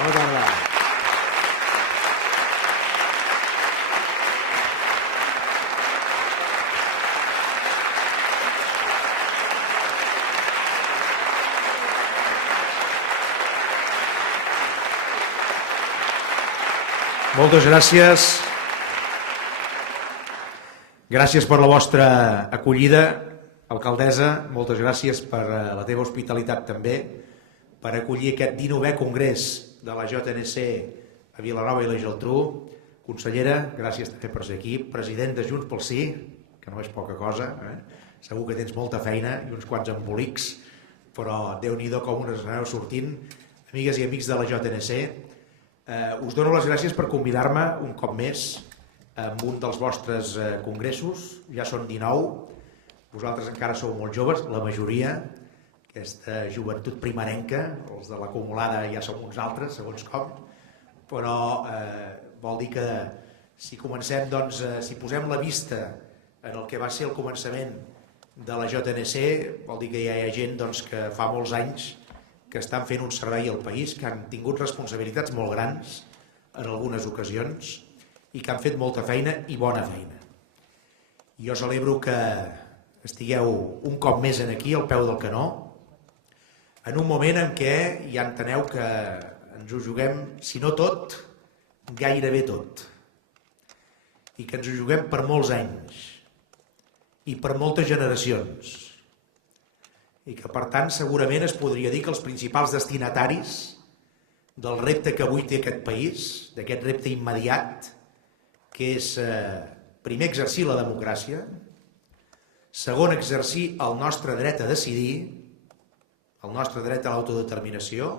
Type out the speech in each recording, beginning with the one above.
Bona tarda. Moltes gràcies. Gràcies per la vostra acollida, alcaldessa. Moltes gràcies per la teva hospitalitat també, per acollir aquest 19è congrés de la JNC a Vilanova i la Geltrú. Consellera, gràcies també per ser aquí. President de Junts pel Sí, que no és poca cosa, segur que tens molta feina i uns quants embolics, però Déu-n'hi-do com us aneu sortint. Amigues i amics de la JNC, us dono les gràcies per convidar-me un cop més en un dels vostres congressos. Ja són 19, vosaltres encara sou molt joves, la majoria, aquesta joventut primerenca, els de l'acumulada ja som uns altres, segons com, però vol dir que si comencem, doncs, si posem la vista en el que va ser el començament de la JNC, vol dir que ja hi ha gent doncs, que fa molts anys que estan fent un servei al país, que han tingut responsabilitats molt grans en algunes ocasions i que han fet molta feina i bona feina. Jo celebro que estigueu un cop més aquí, al peu del canó, en un moment en què ja enteneu que ens ho juguem, si no tot, gairebé tot. I que ens ho juguem per molts anys i per moltes generacions. I que, per tant, segurament es podria dir que els principals destinataris del repte que avui té aquest país, d'aquest repte immediat, que és, primer, exercir la democràcia, segon, exercir el nostre dret a decidir, el nostre dret a l'autodeterminació,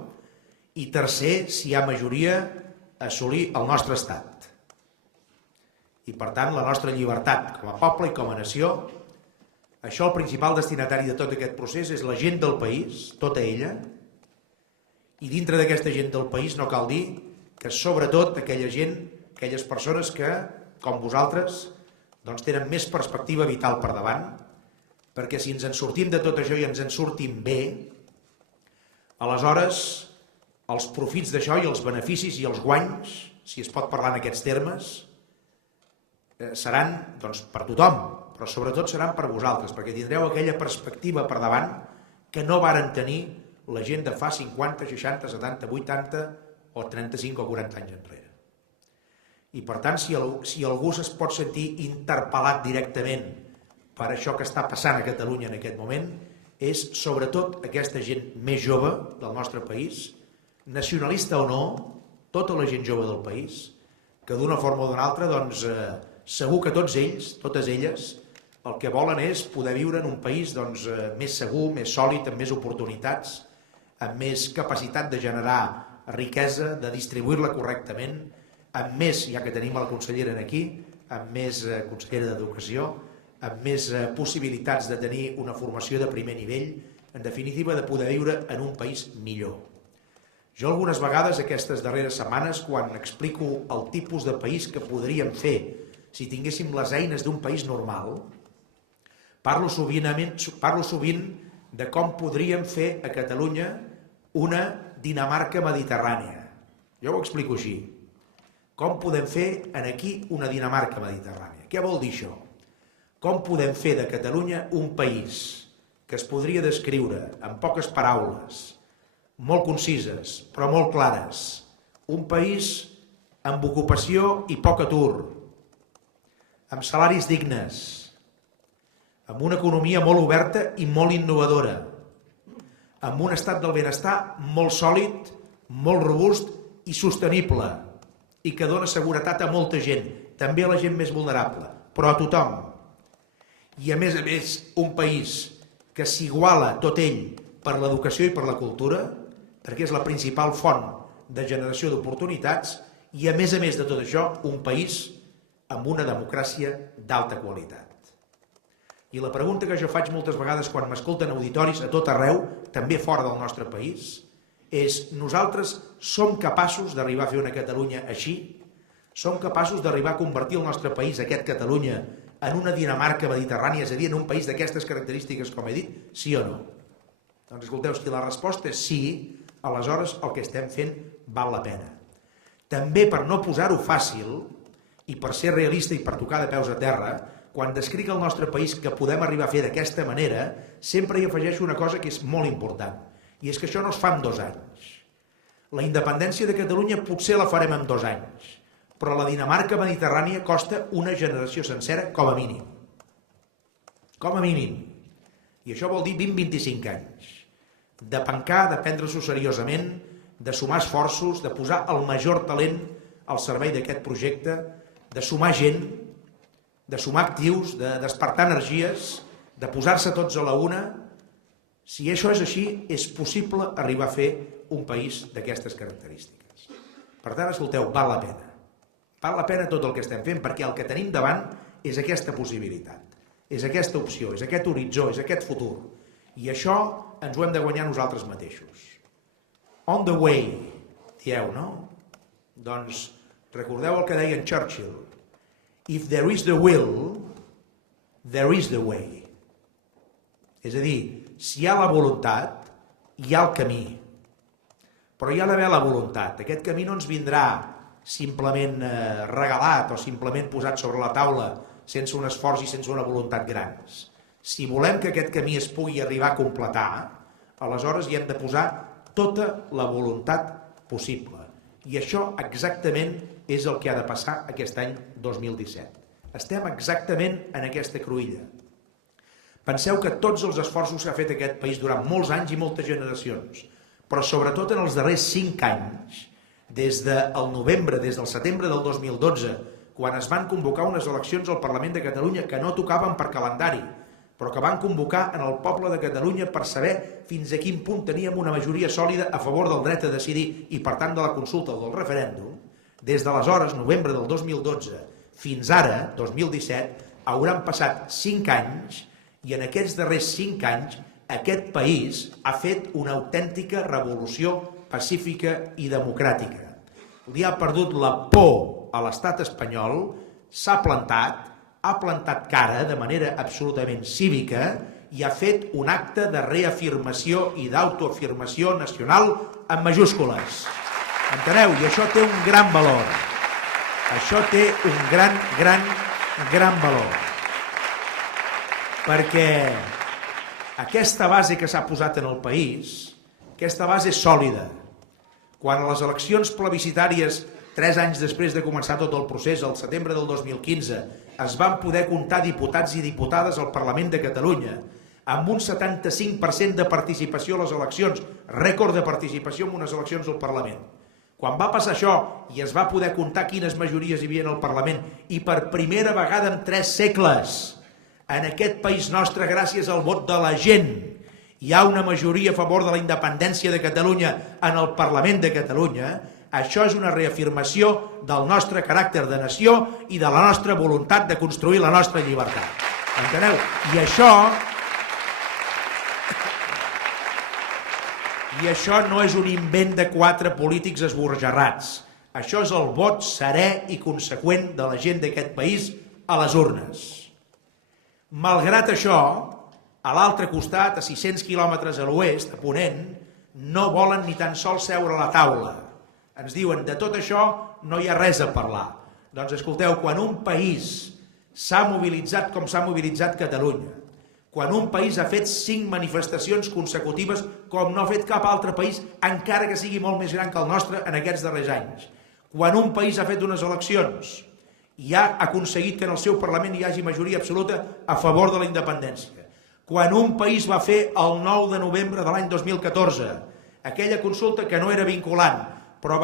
i tercer, si hi ha majoria, assolir el nostre estat. I, per tant, la nostra llibertat com a poble i com a nació. Això, el principal destinatari de tot aquest procés és la gent del país, tota ella, i dintre d'aquesta gent del país no cal dir que sobretot aquella gent, aquelles persones que, com vosaltres, doncs tenen més perspectiva vital per davant, perquè si ens en sortim de tot això i ens en sortim bé, aleshores els profits d'això i els beneficis i els guanys, si es pot parlar en aquests termes, seran doncs, per tothom, però sobretot seran per vosaltres, perquè tindreu aquella perspectiva per davant que no varen tenir la gent de fa 50, 60, 70, 80 o 35 o 40 anys enrere. I per tant, si algú es pot sentir interpel·lat directament per això que està passant a Catalunya en aquest moment, és sobretot aquesta gent més jove del nostre país, nacionalista o no, tota la gent jove del país, que d'una forma o d'una altra, doncs, segur que tots ells, totes elles, el que volen és poder viure en un país doncs, més segur, més sòlid, amb més oportunitats, amb més capacitat de generar riquesa, de distribuir-la correctament, amb més, ja que tenim la consellera aquí, amb més consellera d'Educació, amb més possibilitats de tenir una formació de primer nivell, en definitiva de poder viure en un país millor. Jo algunes vegades aquestes darreres setmanes, quan explico el tipus de país que podríem fer si tinguéssim les eines d'un país normal, parlo sovint de com podríem fer a Catalunya una Dinamarca mediterrània. Jo ho explico així. Com podem fer aquí una Dinamarca mediterrània? Què vol dir això? Com podem fer de Catalunya un país que es podria descriure en poques paraules, molt concises, però molt clares, un país amb ocupació i poc atur, amb salaris dignes, amb una economia molt oberta i molt innovadora, amb un estat del benestar molt sòlid, molt robust i sostenible, i que dona seguretat a molta gent, també a la gent més vulnerable, però a tothom. I a més, un país que s'iguala tot ell per l'educació i per la cultura, perquè és la principal font de generació d'oportunitats, i a més de tot això, un país amb una democràcia d'alta qualitat. I la pregunta que jo faig moltes vegades quan m'escolten auditoris a tot arreu, també fora del nostre país, és: nosaltres som capaços d'arribar a fer una Catalunya així? Som capaços d'arribar a convertir el nostre país, aquest Catalunya, en una Dinamarca mediterrània, és a dir, en un país d'aquestes característiques, com he dit, sí o no? Doncs escolteu, si la resposta és sí, aleshores el que estem fent val la pena. També per no posar-ho fàcil i per ser realista i per tocar de peus a terra, quan descric el nostre país que podem arribar a fer d'aquesta manera, sempre hi afegeixo una cosa que és molt important, i és que això no es fa en 2 anys. La independència de Catalunya potser la farem en 2 anys, però la Dinamarca mediterrània costa una generació sencera com a mínim. Com a mínim. I això vol dir 20-25 anys. De pencar, de prendre-s'ho seriosament, de sumar esforços, de posar el major talent al servei d'aquest projecte, de sumar gent, de sumar actius, de despertar energies, de posar-se tots a la una. Si això és així, és possible arribar a fer un país d'aquestes característiques. Per tant, escolteu, val la pena. Val la pena tot el que estem fent, perquè el que tenim davant és aquesta possibilitat, és aquesta opció, és aquest horitzó, és aquest futur. I això ens ho hem de guanyar nosaltres mateixos. On the way, dieu, no? Doncs recordeu el que deia en Churchill. If there is the will, there is the way. És a dir, si hi ha la voluntat, hi ha el camí. Però hi ha d'haver la voluntat. Aquest camí no ens vindrà simplement regalat o simplement posat sobre la taula sense un esforç i sense una voluntat grans. Si volem que aquest camí es pugui arribar a completar, aleshores hi hem de posar tota la voluntat possible. I això exactament és el que ha de passar aquest any 2017. Estem exactament en aquesta cruïlla. Penseu que tots els esforços que ha fet aquest país durant molts anys i moltes generacions, però sobretot en els darrers 5 anys, des del novembre, des del setembre del 2012, quan es van convocar unes eleccions al Parlament de Catalunya que no tocaven per calendari, però que van convocar en el poble de Catalunya per saber fins a quin punt teníem una majoria sòlida a favor del dret a decidir i per tant de la consulta o del referèndum, des d'aleshores, novembre del 2012, fins ara, 2017, hauran passat 5 anys i en aquests darrers 5 anys aquest país ha fet una autèntica revolució pacífica i democràtica. Li ha perdut la por a l'estat espanyol, s'ha plantat cara de manera absolutament cívica i ha fet un acte de reafirmació i d'autoafirmació nacional en majúscules. Enteneu? I això té un gran valor. Això té un gran valor. Perquè aquesta base que s'ha posat en el país, aquesta base és sòlida. Quan a les eleccions plebiscitàries, 3 anys després de començar tot el procés, al setembre del 2015, es van poder comptar diputats i diputades al Parlament de Catalunya, amb un 75% de participació a les eleccions, rècord de participació en unes eleccions al Parlament. Quan va passar això i es va poder comptar quines majories hi havia al Parlament, i per primera vegada en 3 segles, en aquest país nostre, gràcies al vot de la gent, hi ha una majoria a favor de la independència de Catalunya en el Parlament de Catalunya, això és una reafirmació del nostre caràcter de nació i de la nostra voluntat de construir la nostra llibertat. Enteneu? I això no és un invent de 4 polítics esbojarrats. Això és el vot serè i conseqüent de la gent d'aquest país a les urnes. Malgrat això, a l'altre costat, a 600 quilòmetres a l'oest, a Ponent, no volen ni tan sols seure a la taula. Ens diuen, de tot això no hi ha res a parlar. Doncs escolteu, quan un país s'ha mobilitzat com s'ha mobilitzat Catalunya, quan un país ha fet 5 manifestacions consecutives com no ha fet cap altre país, encara que sigui molt més gran que el nostre en aquests darrers anys, quan un país ha fet unes eleccions i ha aconseguit que en el seu Parlament hi hagi majoria absoluta a favor de la independència, quan un país va fer el 9 de novembre de l'any 2014 aquella consulta que no era vinculant, però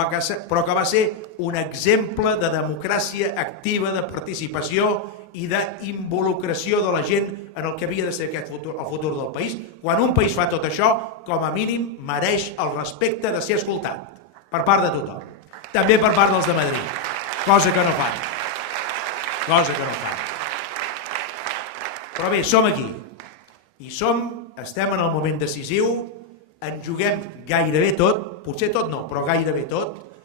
que va ser un exemple de democràcia activa, de participació i d'involucració de la gent en el que havia de ser el futur del país. Quan un país fa tot això, com a mínim mereix el respecte de ser escoltat per part de tothom, també per part dels de Madrid, cosa que no fan. Però bé, som aquí i estem en el moment decisiu. Ens juguem gairebé tot, potser tot no, però gairebé tot,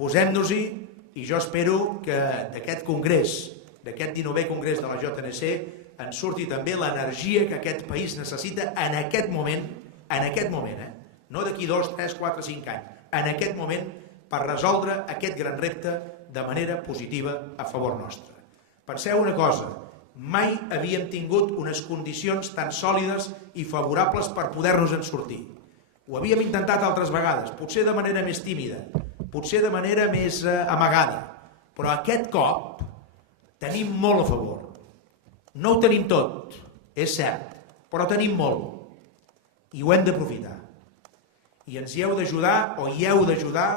posem-nos-hi i jo espero que d'aquest congrés, d'aquest 19è congrés de la JNC, en surti també l'energia que aquest país necessita en aquest moment, no d'aquí 2, 3, 4, 5 anys, en aquest moment, per resoldre aquest gran repte de manera positiva a favor nostre. Penseu una cosa, mai havíem tingut unes condicions tan sòlides i favorables per poder-nos en sortir. Ho havíem intentat altres vegades, potser de manera més tímida, potser de manera més amagada, però aquest cop tenim molt a favor. No ho tenim tot, és cert, però tenim molt i ho hem d'aprofitar. I ens hi heu d'ajudar o hi heu d'ajudar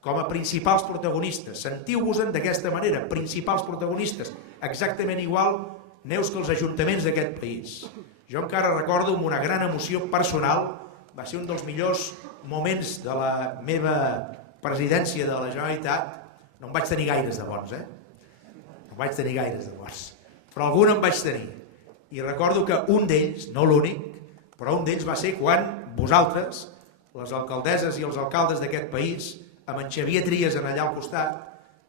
com a principals protagonistes. Sentiu-vos-en d'aquesta manera, principals protagonistes, exactament igual neus que els ajuntaments d'aquest país. Jo encara recordo amb una gran emoció personal, va ser un dels millors moments de la meva presidència de la Generalitat, no en vaig tenir gaires de bons, no en vaig tenir gaires de bons, però algun en vaig tenir. I recordo que un d'ells, no l'únic, però un d'ells va ser quan vosaltres, les alcaldesses i els alcaldes d'aquest país, amb en Xavier Trias en allà al costat,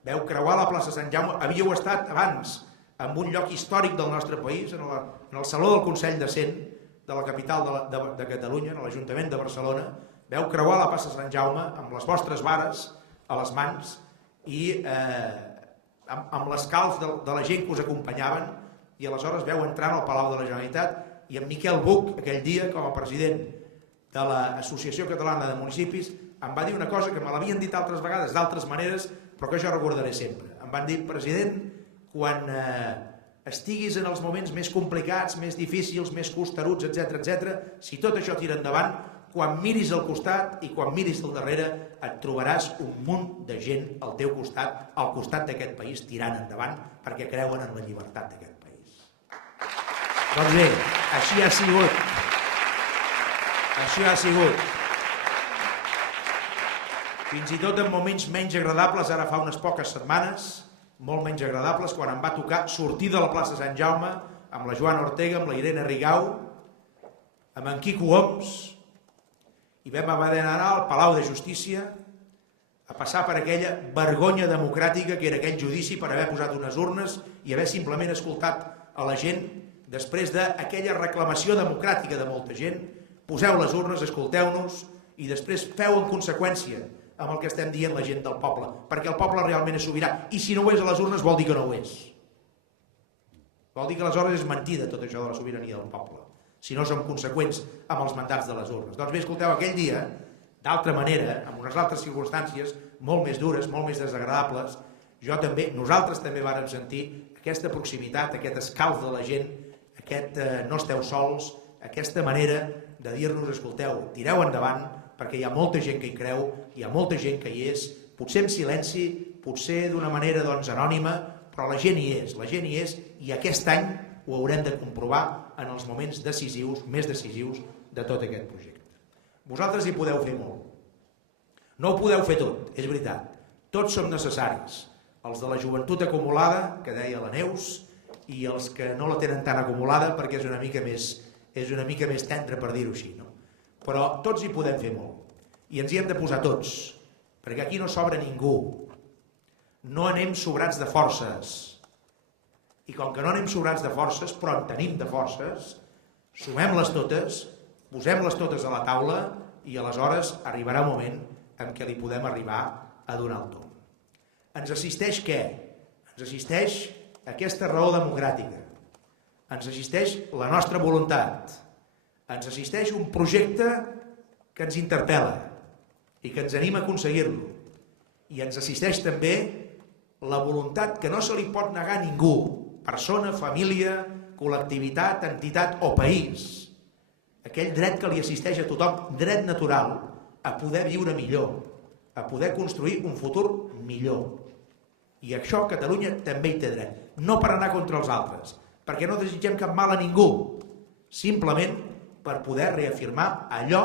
veu creuar la plaça Sant Jaume, havíeu estat abans en un lloc històric del nostre país, en el Saló del Consell de Cent, de la capital de Catalunya, en l'Ajuntament de Barcelona, veu creuar la plaça Sant Jaume amb les vostres vares a les mans i amb l'escalf de la gent que us acompanyaven, i aleshores veu entrar al Palau de la Generalitat i en Miquel Buch, aquell dia, com a president de l'Associació Catalana de Municipis, em va dir una cosa que me l'havien dit altres vegades, d'altres maneres, però que jo recordaré sempre. Em van dir, president, quan estiguis en els moments més complicats, més difícils, més costeruts, etc., si tot això tira endavant, quan miris al costat i quan miris al darrere et trobaràs un munt de gent al teu costat, al costat d'aquest país, tirant endavant, perquè creuen en la llibertat d'aquest país. Doncs bé, així ha sigut. Així ha sigut. Fins i tot en moments menys agradables, ara fa unes poques setmanes, molt menys agradables, quan em va tocar sortir de la plaça Sant Jaume amb la Joana Ortega, amb la Irene Rigau, amb en Quico Homs, i vam haver d'anar al Palau de Justícia a passar per aquella vergonya democràtica que era aquell judici per haver posat unes urnes i haver simplement escoltat a la gent després d'aquella reclamació democràtica de molta gent. Poseu les urnes, escolteu-nos i després feu en conseqüència amb el que estem dient la gent del poble, perquè el poble realment és sobirà, i si no ho és a les urnes vol dir que no ho és. Vol dir que aleshores és mentida tot això de la sobirania del poble, si no som conseqüents amb els mandats de les urnes. Doncs bé, escolteu, aquell dia, d'altra manera, amb unes altres circumstàncies molt més dures, molt més desagradables, nosaltres també vàrem sentir aquesta proximitat, aquest escalf de la gent, aquest no esteu sols, aquesta manera de dir-nos, escolteu, tireu endavant, perquè hi ha molta gent que hi creu, hi ha molta gent que hi és, potser en silenci, potser d'una manera anònima, però la gent hi és, i aquest any ho haurem de comprovar en els moments decisius, més decisius de tot aquest projecte. Vosaltres hi podeu fer molt. No ho podeu fer tot, és veritat. Tots som necessaris. Els de la joventut acumulada, que deia la Neus, i els que no la tenen tan acumulada perquè és una mica més tendre, per dir-ho així, no? Però tots hi podem fer molt. I ens hi hem de posar tots, perquè aquí no sobra ningú. No anem sobrats de forces. I com que no anem sobrats de forces, però en tenim de forces, sumem-les totes, posem-les totes a la taula i aleshores arribarà un moment en què li podem arribar a donar el tomb. Ens assisteix què? Ens assisteix aquesta raó democràtica. Ens assisteix la nostra voluntat. Ens assisteix un projecte que ens interpel·la i que ens anima a aconseguir-lo. I ens assisteix també la voluntat que no se li pot negar a ningú, persona, família, col·lectivitat, entitat o país. Aquell dret que li assisteix a tothom, dret natural, a poder viure millor, a poder construir un futur millor. I això Catalunya també hi té dret. No per anar contra els altres, perquè no desitgem cap mal a ningú, simplement per poder reafirmar allò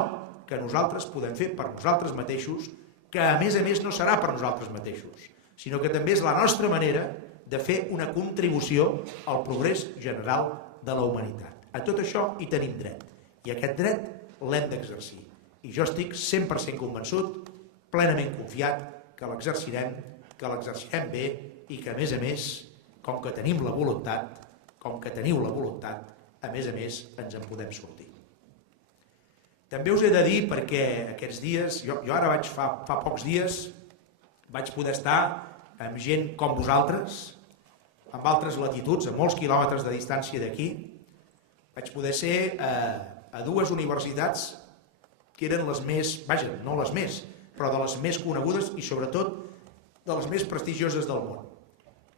que nosaltres podem fer per nosaltres mateixos, que a més no serà per nosaltres mateixos, sinó que també és la nostra manera de fer una contribució al progrés general de la humanitat. A tot això hi tenim dret, i aquest dret l'hem d'exercir. I jo estic 100% convençut, plenament confiat, que l'exercirem bé i que a més, com que tenim la voluntat, com que teniu la voluntat, a més ens en podem sortir. També us he de dir, perquè aquests dies, jo ara fa pocs dies, vaig poder estar amb gent com vosaltres, amb altres latituds, a molts quilòmetres de distància d'aquí. Vaig poder ser a dues universitats que eren les més, vaja, no les més, però de les més conegudes i sobretot de les més prestigioses del món.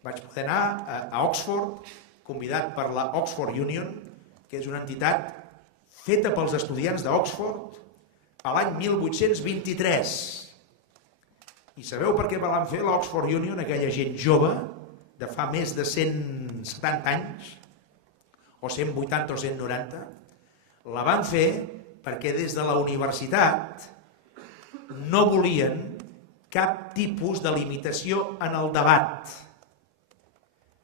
Vaig poder anar a Oxford, convidat per la Oxford Union, que és una entitat feta pels estudiants d'Oxford a l'any 1823. I sabeu per què van fer l'Oxford Union, aquella gent jove, de fa més de 170 anys, o 180 o 190, la van fer perquè des de la universitat no volien cap tipus de limitació en el debat.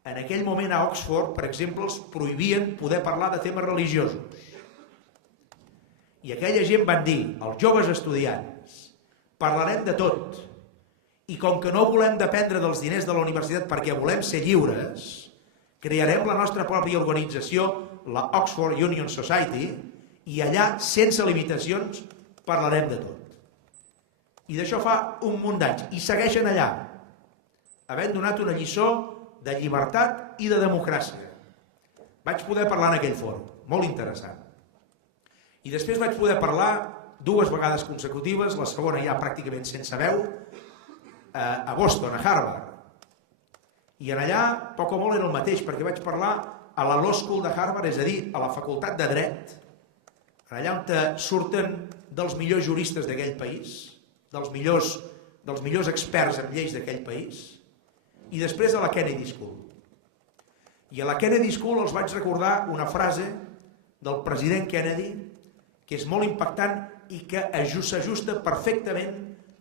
En aquell moment a Oxford, per exemple, els prohibien poder parlar de temes religiosos. I aquella gent van dir, els joves estudiants, parlarem de tot, i com que no volem dependre dels diners de la universitat perquè volem ser lliures, crearem la nostra pròpia organització, la Oxford Union Society, i allà, sense limitacions, parlarem de tot. I d'això fa un munt d'anys. I segueixen allà, havent donat una lliçó de llibertat i de democràcia. Vaig poder parlar en aquell fòrum, molt interessant. I després vaig poder parlar 2 vegades consecutives, la segona ja pràcticament sense veu, a Boston, a Harvard. I en allà, poc o molt era el mateix, perquè vaig parlar a la Law School de Harvard, és a dir, a la Facultat de Dret, allà on surten dels millors juristes d'aquell país, dels millors experts en lleis d'aquell país, i després a la Kennedy School. I a la Kennedy School els vaig recordar una frase del president Kennedy que és molt impactant i que s'ajusta perfectament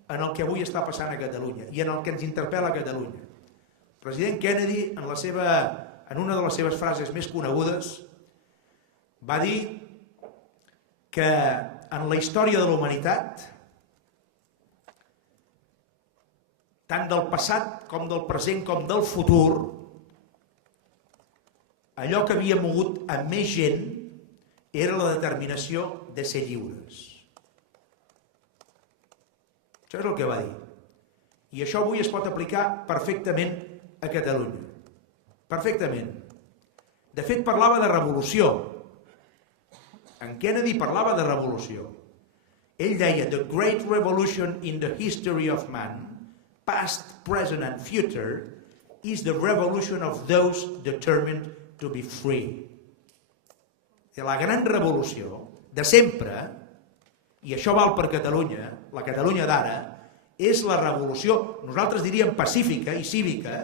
en el que avui està passant a Catalunya i en el que ens interpel·la a Catalunya. El president Kennedy, en una de les seves frases més conegudes, va dir que en la història de la humanitat, tant del passat com del present com del futur, allò que havia mogut a més gent era la determinació de ser lliures. Això és el que va dir. I això avui es pot aplicar perfectament a Catalunya. Perfectament. De fet, parlava de revolució. En Kennedy parlava de revolució. Ell deia, the great revolution in the history of man, past, present and future, is the revolution of those determined to be free. La gran revolució de sempre, i això val per Catalunya, la Catalunya d'ara, és la revolució, nosaltres diríem pacífica i cívica,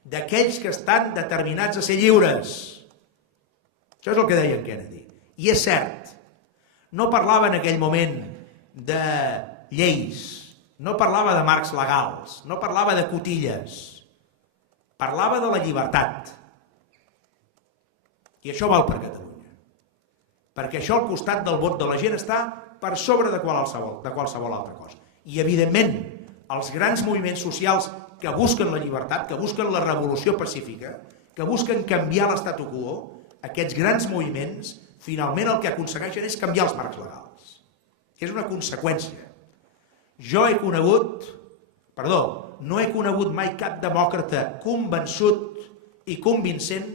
d'aquells que estan determinats a ser lliures. Això és el que deia en Kennedy. I és cert, no parlava en aquell moment de lleis, no parlava de marcs legals, no parlava de cotilles, parlava de la llibertat. I això val per Catalunya. Perquè això al costat del vot de la gent està per sobre de qualsevol altra cosa. I evidentment, els grans moviments socials que busquen la llibertat, que busquen la revolució pacífica, que busquen canviar l'statu quo, aquests grans moviments, finalment el que aconsegueixen és canviar els marcs legals. Que és una conseqüència. No he conegut mai cap demòcrata convençut i convincent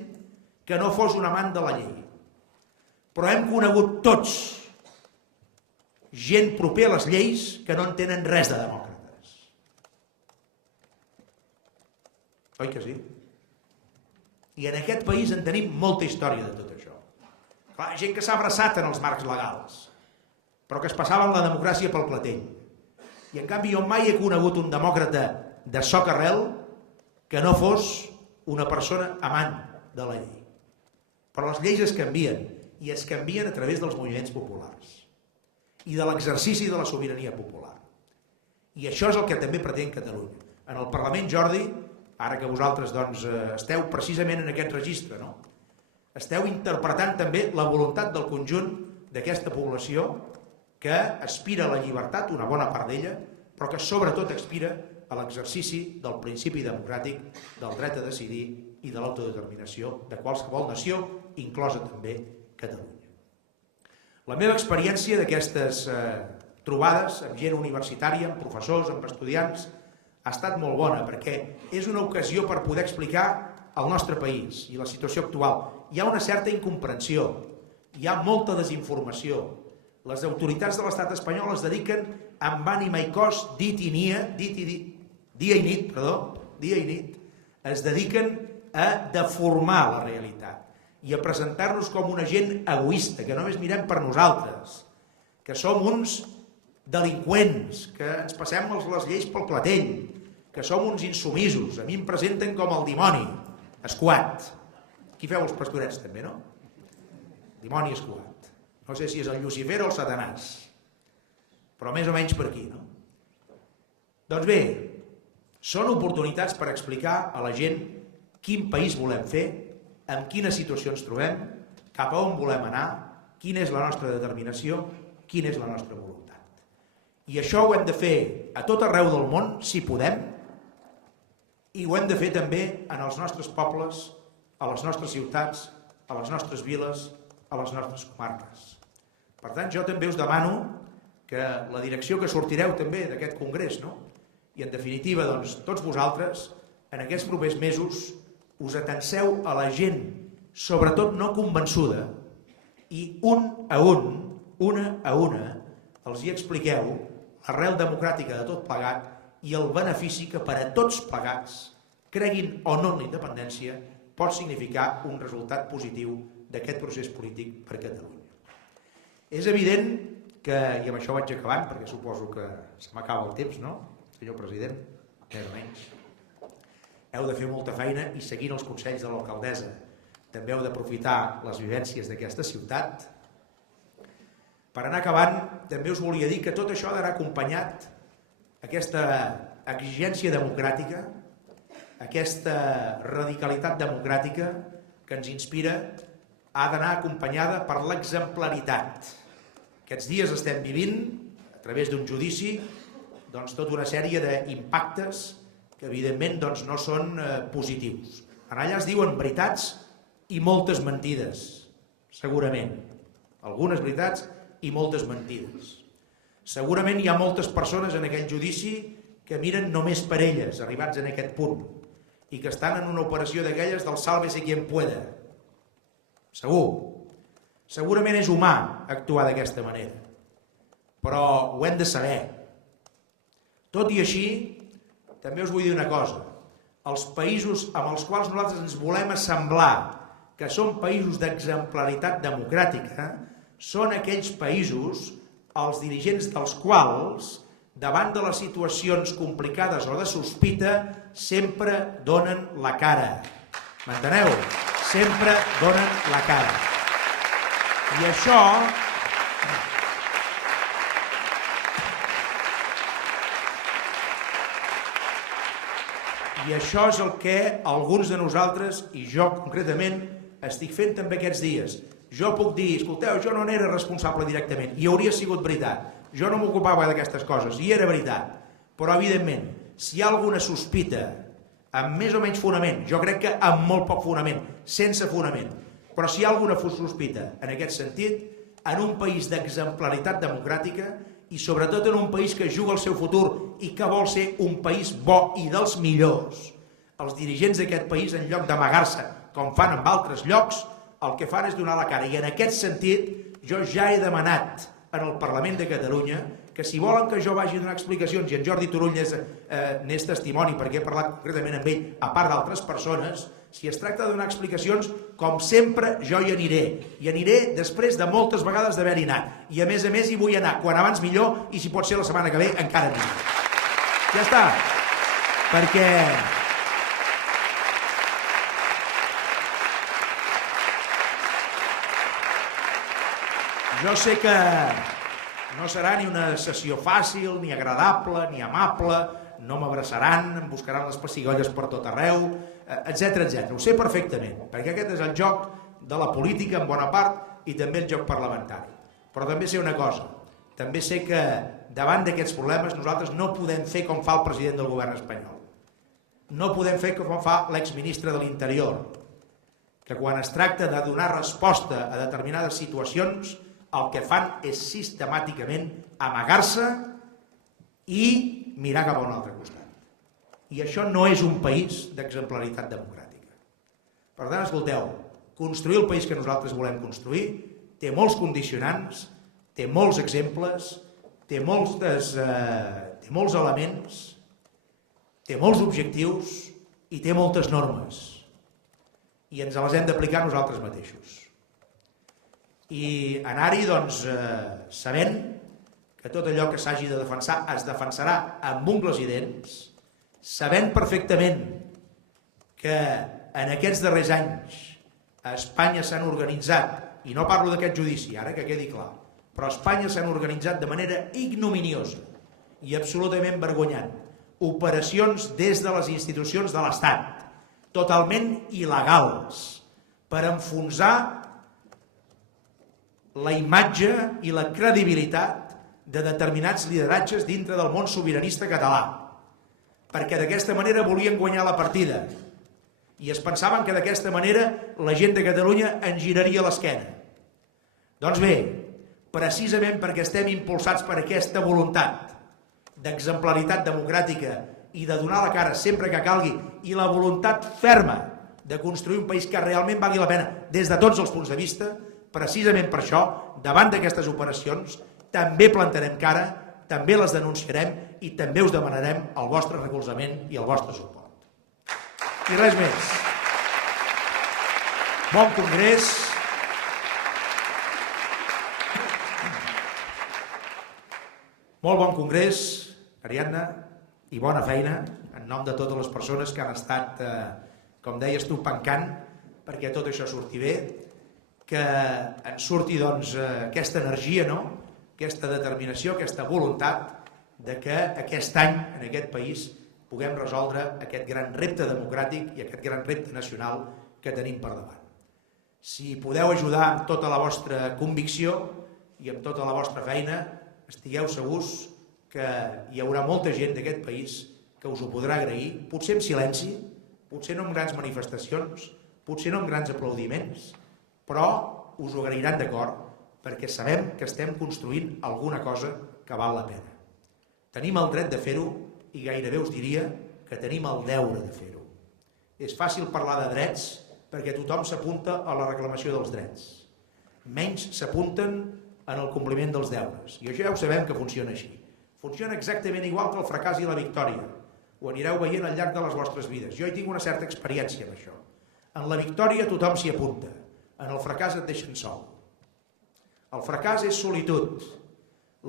que no fos un amant de la llei. Però hem conegut tots gent proper a les lleis que no en tenen res de demòcrates. Oi que sí? I en aquest país en tenim molta història de tot això. Clar, gent que s'ha abraçat en els marcs legals, però que es passaven la democràcia pel clatell. I en canvi jo mai he conegut un demòcrata de soc arrel que no fos una persona amant de la llei. Però les lleis es canvien, i es canvien a través dels moviments populars i de l'exercici de la sobirania popular. I això és el que també pretén Catalunya. En el Parlament, Jordi, ara que vosaltres esteu precisament en aquest registre, no? Esteu interpretant també la voluntat del conjunt d'aquesta població que aspira a la llibertat, una bona part d'ella, però que sobretot aspira a l'exercici del principi democràtic, del dret a decidir i de l'autodeterminació de qualsevol nació, inclosa també Catalunya. La meva experiència d'aquestes trobades amb gent universitària, amb professors, amb estudiants, ha estat molt bona, perquè és una ocasió per poder explicar el nostre país i la situació actual. Hi ha una certa incomprensió, hi ha molta desinformació. Les autoritats de l'estat espanyol es dediquen amb ànima i cos, dia i nit, es dediquen a deformar la realitat i a presentar-nos com una gent egoista, que només mirem per nosaltres, que som uns delinqüents, que ens passem les lleis pel clatell, que som uns insumisos. A mi em presenten com el dimoni, escuat. Aquí feu els pastorets també, no? Dimoni escuat. No sé si és el Llucifer o el Satanàs, però més o menys per aquí, no? Doncs bé, són oportunitats per explicar a la gent quin país volem fer, en quina situació ens trobem, cap a on volem anar, quina és la nostra determinació, quina és la nostra voluntat. I això ho hem de fer a tot arreu del món, si podem, i ho hem de fer també en els nostres pobles, a les nostres ciutats, a les nostres viles, a les nostres comarques. Per tant, jo també us demano que la direcció que sortireu també d'aquest congrés, no? I en definitiva, doncs, tots vosaltres, en aquests propers mesos, us atenseu a la gent, sobretot no convençuda, i una a una, els hi expliqueu l'arrel democràtica de tot plegat i el benefici que per a tots plegats, creguin o no en la independència, pot significar un resultat positiu d'aquest procés polític per Catalunya. És evident que, i amb això vaig acabant, perquè suposo que se m'acaba el temps, no, senyor president? Més o menys. Heu de fer molta feina i seguint els consells de l'alcaldessa. També heu d'aprofitar les vivències d'aquesta ciutat. Per anar acabant, també us volia dir que tot això ha d'anar acompanyat, aquesta exigència democràtica, aquesta radicalitat democràtica que ens inspira, ha d'anar acompanyada per l'exemplaritat. Aquests dies estem vivint, a través d'un judici, doncs, tota una sèrie d'impactes que evidentment doncs, no són positius. En allà es diuen veritats i moltes mentides, segurament. Algunes veritats i moltes mentides. Segurament hi ha moltes persones en aquell judici que miren només per elles, arribats en aquest punt, i que estan en una operació d'aquelles del sálvese quien pueda. Segur. Segurament és humà actuar d'aquesta manera, però ho hem de saber. Tot i així, també us vull dir una cosa. Els països amb els quals nosaltres ens volem assemblar, que són països d'exemplaritat democràtica, són aquells països, els dirigents dels quals, davant de les situacions complicades o de sospita, sempre donen la cara. M'enteneu? Sempre donen la cara. I això... I això és el que alguns de nosaltres, i jo concretament, estic fent també aquests dies. Jo puc dir, escolteu, jo no n'era responsable directament, i hauria sigut veritat. Jo no m'ocupava d'aquestes coses, i era veritat. Però, evidentment, si hi ha alguna sospita, amb més o menys fonament, jo crec que amb molt poc fonament, sense fonament, però si hi ha alguna sospita en aquest sentit, en un país d'exemplaritat democràtica, i sobretot en un país que juga el seu futur i que vol ser un país bo i dels millors, els dirigents d'aquest país, en lloc d'amagar-se com fan en altres llocs, el que fan és donar la cara. I en aquest sentit jo ja he demanat en el Parlament de Catalunya que si volen que jo vagi a donar explicacions, i en Jordi Turull n'és testimoni perquè he parlat concretament amb ell, a part d'altres persones, si es tracta de donar explicacions, com sempre jo hi aniré. I aniré després de moltes vegades d'haver-hi anat. I a més hi vull anar quan abans millor, i si pot ser la setmana que ve encara millor. Ja està. Perquè... jo sé que no serà ni una sessió fàcil, ni agradable, ni amable, no m'abraçaran, em buscaran les pessigolles per tot arreu, etc. Ho sé perfectament, perquè aquest és el joc de la política en bona part i també el joc parlamentari. Però també sé una cosa, també sé que davant d'aquests problemes nosaltres no podem fer com fa el president del govern espanyol. No podem fer com fa l'exministre de l'Interior, que quan es tracta de donar resposta a determinades situacions el que fan és sistemàticament amagar-se i mirar cap a un altre costat. I això no és un país d'exemplaritat democràtica. Per tant, escolteu, construir el país que nosaltres volem construir té molts condicionants, té molts exemples, té molts elements, té molts objectius i té moltes normes. I ens les hem d'aplicar nosaltres mateixos. I anar-hi, doncs, sabent que tot allò que s'hagi de defensar es defensarà amb ungles i dents, sabent perfectament que en aquests darrers anys a Espanya s'han organitzat, i no parlo d'aquest judici, ara que quedi clar, però a Espanya s'han organitzat de manera ignominiosa i absolutament vergonyant operacions des de les institucions de l'Estat, totalment il·legals, per enfonsar la imatge i la credibilitat de determinats lideratges dintre del món sobiranista català, perquè d'aquesta manera volien guanyar la partida i es pensaven que d'aquesta manera la gent de Catalunya ens giraria l'esquena. Doncs bé, precisament perquè estem impulsats per aquesta voluntat d'exemplaritat democràtica i de donar la cara sempre que calgui i la voluntat ferma de construir un país que realment valgui la pena des de tots els punts de vista, precisament per això, davant d'aquestes operacions, també plantarem cara, també les denunciarem i també us demanarem el vostre recolzament i el vostre suport. I res més. Bon congrés. Molt bon congrés, Ariadna, i bona feina en nom de totes les persones que han estat, com deies tu, pencant perquè tot això surti bé, que ens surti doncs, aquesta energia, no? Aquesta determinació, aquesta voluntat de que aquest any en aquest país puguem resoldre aquest gran repte democràtic i aquest gran repte nacional que tenim per davant. Si podeu ajudar amb tota la vostra convicció i amb tota la vostra feina, estigueu segurs que hi haurà molta gent d'aquest país que us ho podrà agrair, potser en silenci, potser no en grans manifestacions, potser no en grans aplaudiments, però us ho agrairan de cor perquè sabem que estem construint alguna cosa que val la pena. Tenim el dret de fer-ho i gairebé us diria que tenim el deure de fer-ho. És fàcil parlar de drets perquè tothom s'apunta a la reclamació dels drets. Menys s'apunten en el compliment dels deures. I això ja ho sabem que funciona així. Funciona exactament igual que el fracàs i la victòria. Ho anireu veient al llarg de les vostres vides. Jo hi tinc una certa experiència en això. En la victòria tothom s'hi apunta. En el fracàs et deixen sol. El fracàs és solitud.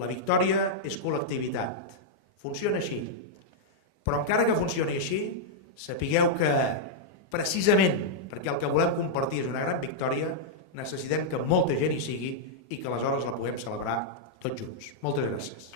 La victòria és col·lectivitat. Funciona així. Però encara que funcioni així, sapigueu que precisament perquè el que volem compartir és una gran victòria, necessitem que molta gent hi sigui i que aleshores la puguem celebrar tots junts. Moltes gràcies.